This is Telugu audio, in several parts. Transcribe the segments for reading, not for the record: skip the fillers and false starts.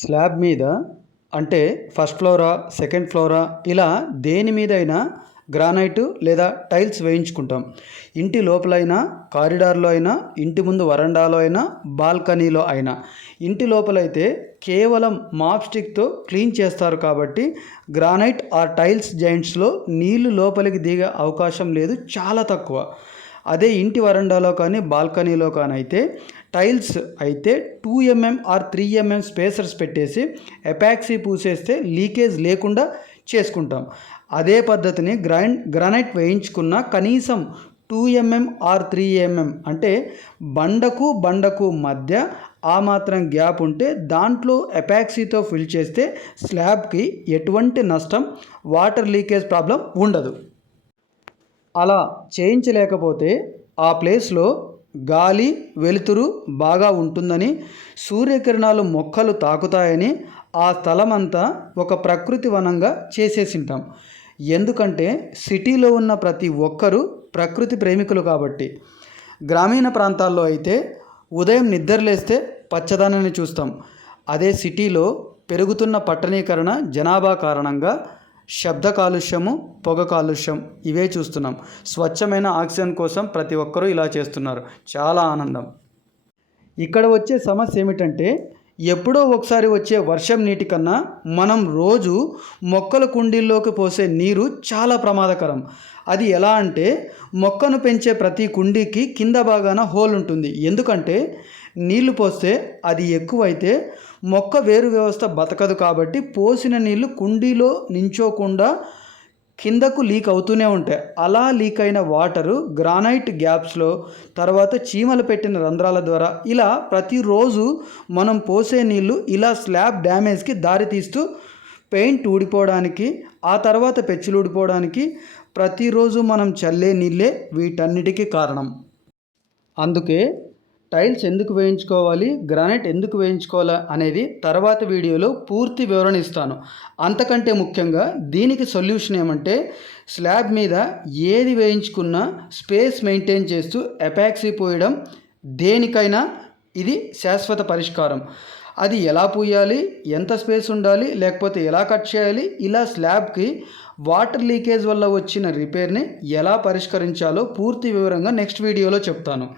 స్లాబ్ మీద అంటే ఫస్ట్ ఫ్లోరా, సెకండ్ ఫ్లోరా ఇలా దేని మీదైనా గ్రానైటు లేదా టైల్స్ వేయించుకుంటాం. ఇంటి లోపలైనా, కారిడార్లో అయినా, ఇంటి ముందు వరండాలో అయినా, బాల్కనీలో అయినా. ఇంటి లోపలైతే కేవలం మాప్ స్టిక్తో క్లీన్ చేస్తారు కాబట్టి గ్రానైట్ ఆర్ టైల్స్ జాయింట్స్లో నీళ్లు లోపలికి దిగే అవకాశం లేదు, చాలా తక్కువ. అదే ఇంటి వరండాలో కానీ బాల్కనీలో కానీ అయితే టైల్స్ అయితే 2 mm ఆర్ 3 mm స్పేసర్స్ పెట్టేసి ఎపాక్సీ పూసేస్తే లీకేజ్ లేకుండా చేసుకుంటాం. అదే పద్ధతిని గ్రానైట్ వేయించుకున్న కనీసం 2 mm ఆర్ 3 mm అంటే బండకు మధ్య ఆ మాత్రం గ్యాప్ ఉంటే దాంట్లో ఎపాక్సీతో ఫిల్ చేస్తే స్లాబ్కి ఎటువంటి నష్టం, వాటర్ లీకేజ్ ప్రాబ్లం ఉండదు. అలా చేయించలేకపోతే ఆ ప్లేస్లో గాలి, వెలుతురు బాగా ఉంటుందని, సూర్యకిరణాలు మొక్కలు తాకుతాయని ఆ స్థలమంతా ఒక ప్రకృతి వనంగా చేసేసింటాం. ఎందుకంటే సిటీలో ఉన్న ప్రతి ఒక్కరూ ప్రకృతి ప్రేమికులు కాబట్టి. గ్రామీణ ప్రాంతాల్లో అయితే ఉదయం నిద్రలేస్తే పచ్చదనాన్ని చూస్తాం. అదే సిటీలో పెరుగుతున్న పట్టణీకరణ, జనాభా కారణంగా శబ్ద కాలుష్యము, పొగ కాలుష్యం ఇవే చూస్తున్నాం. స్వచ్ఛమైన ఆక్సిజన్ కోసం ప్రతి ఒక్కరూ ఇలా చేస్తున్నారు. చాలా ఆనందం. ఇక్కడ వచ్చే సమస్య ఏమిటంటే ఎప్పుడో ఒకసారి వచ్చే వర్షం నీటి కన్నా మనం రోజు మొక్కల కుండీల్లోకి పోసే నీరు చాలా ప్రమాదకరం. అది ఎలా అంటే మొక్కను పెంచే ప్రతి కుండీకి కింద భాగాన హోల్ ఉంటుంది. ఎందుకంటే నీళ్లు పోస్తే అది ఎక్కువైతే మొక్క వేరు వ్యవస్థ బతకదు కాబట్టి పోసిన నీళ్లు కుండీలో నించోకుండా కిందకు లీక్ అవుతూనే ఉంటాయి. అలా లీక్ అయిన వాటరు గ్రానైట్ గ్యాప్స్లో, తర్వాత చీమలు పెట్టిన రంధ్రాల ద్వారా ఇలా ప్రతిరోజు మనం పోసే నీళ్లు ఇలా స్లాబ్ డ్యామేజ్కి దారితీస్తూ పెయింట్ ఊడిపోవడానికి, ఆ తర్వాత పెచ్చులు ఊడిపోవడానికి ప్రతిరోజు మనం చల్లే నీళ్ళే వీటన్నిటికీ కారణం. అందుకే టైల్స్ ఎందుకు వేయించుకోవాలి, గ్రానైట్ ఎందుకు వేయించుకోవాలి అనేది తర్వాత వీడియోలో పూర్తి వివరణ ఇస్తాను. అంతకంటే ముఖ్యంగా దీనికి సొల్యూషన్ ఏమంటే స్లాబ్ మీద ఏది వేయించుకున్నా స్పేస్ మెయింటైన్ చేస్తూ ఎపాక్సీ పోయడం దేనికైనా ఇది శాశ్వత పరిష్కారం. అది ఎలా పూయాలి, ఎంత స్పేస్ ఉండాలి, లేకపోతే ఎలా కట్ చేయాలి, ఇలా స్లాబ్కి వాటర్ లీకేజ్ వల్ల వచ్చిన రిపేర్ని ఎలా పరిష్కరించాలో పూర్తి వివరంగా నెక్స్ట్ వీడియోలో చెప్తాను.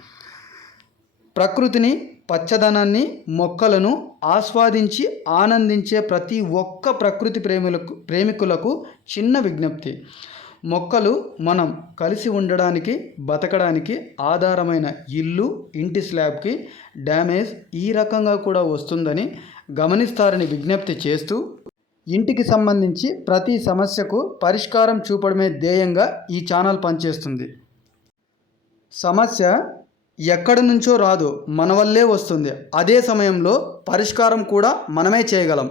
ప్రకృతిని, పచ్చదనాన్ని, మొక్కలను ఆస్వాదించి ఆనందించే ప్రతి ఒక్క ప్రకృతి ప్రేమికులకు చిన్న విజ్ఞప్తి. మొక్కలు మనం కలిసి ఉండడానికి, బతకడానికి ఆధారమైన ఇల్లు, ఇంటి స్లాబ్కి డ్యామేజ్ ఈ రకంగా కూడా వస్తుందని గమనిస్తారని విజ్ఞప్తి చేస్తూ, ఇంటికి సంబంధించి ప్రతి సమస్యకు పరిష్కారం చూపడమే ధ్యేయంగా ఈ ఛానల్ పనిచేస్తుంది. సమస్య ఎక్కడి నుంచో రాదు, మన వల్లే వస్తుంది. అదే సమయంలో పరిష్కారం కూడా మనమే చేయగలం.